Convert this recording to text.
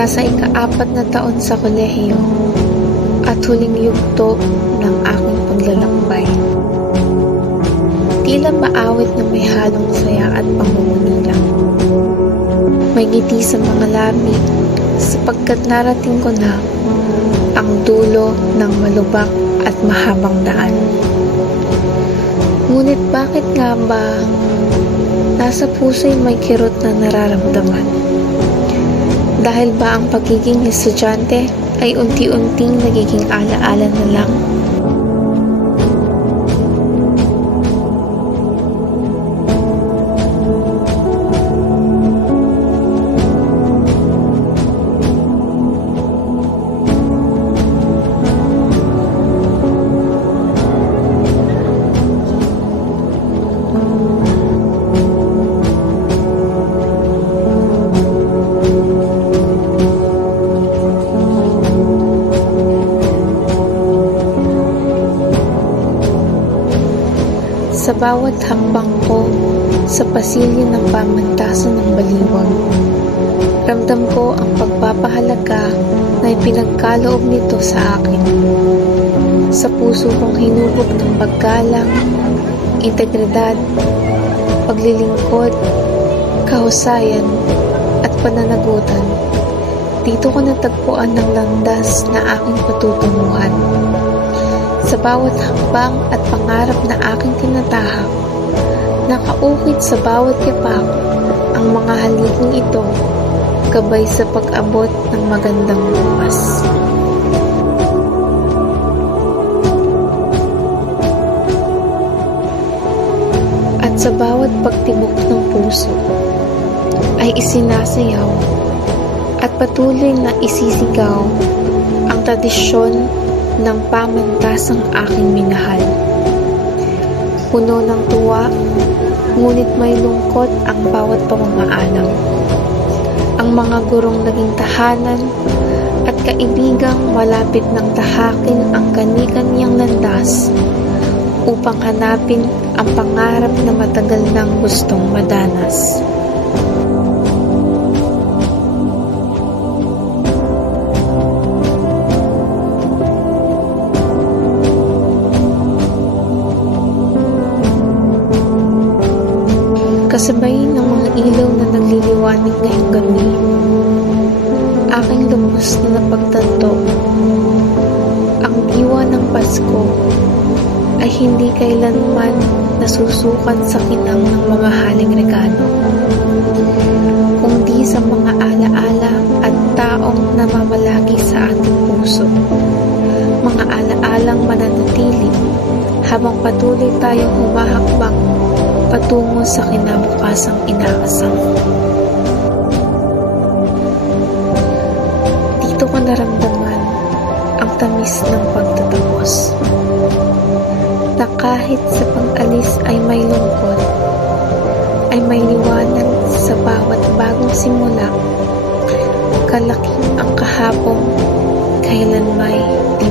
Nasa ika-4 na taon sa kolehiyo at huling yugto ng aking paglalakbay. Tila maawit na may halong saya at pangungulila. May ngiti sa mga labi sapagkat narating ko na ang dulo ng malubak at mahabang daan. Ngunit bakit nga ba nasa puso'y may kirot na nararamdaman? Dahil ba ang pagiging estudyante ay unti-unting nagiging alaala na lang? Sa bawat hakbang ko sa pasilyo ng pamantasan ng baliwag, ramdam ko ang pagpapahalaga na ipinagkaloob nito sa akin. Sa puso kong hinubog ng paggalang, integridad, paglilingkod, kahusayan, at pananagutan. Dito ko natagpuan ng landas na aking patutunguhan. Sa bawat hakbang at pangarap na aking tinatahak, nakaukit sa bawat yapak ang mga haliking ito, gabay sa pag-abot ng magandang bukas. At sa bawat pagtibok ng puso, ay isinasayaw at patuloy na isisigaw ang tradisyon ng pamantasang aking minahal. Puno ng tuwa, ngunit may lungkot ang bawat pamamaalam. Ang mga gurong naging tahanan at kaibigang malapit ng tahakin ang kani-kaniyang landas upang hanapin ang pangarap na matagal nang gustong madanas. Kasabay ng mga ilaw na nagliliwanag ngayong gabi, aking lubos na napagtanto, ang diwa ng Pasko ay hindi kailanman nasusukat sa kinang ng mga haling regalo, kundi sa mga alaala at taong namamalagi sa ating puso, mga alaalang mananatili habang patuloy tayong humahakbang patungo sa kinabukasang inaasam. Dito ko naramdaman ang tamis ng pagtatapos, na kahit sa pag-alis ay may lungkot, ay may liwanag sa bawat bagong simula, kalaking ang kahapon, kailan may di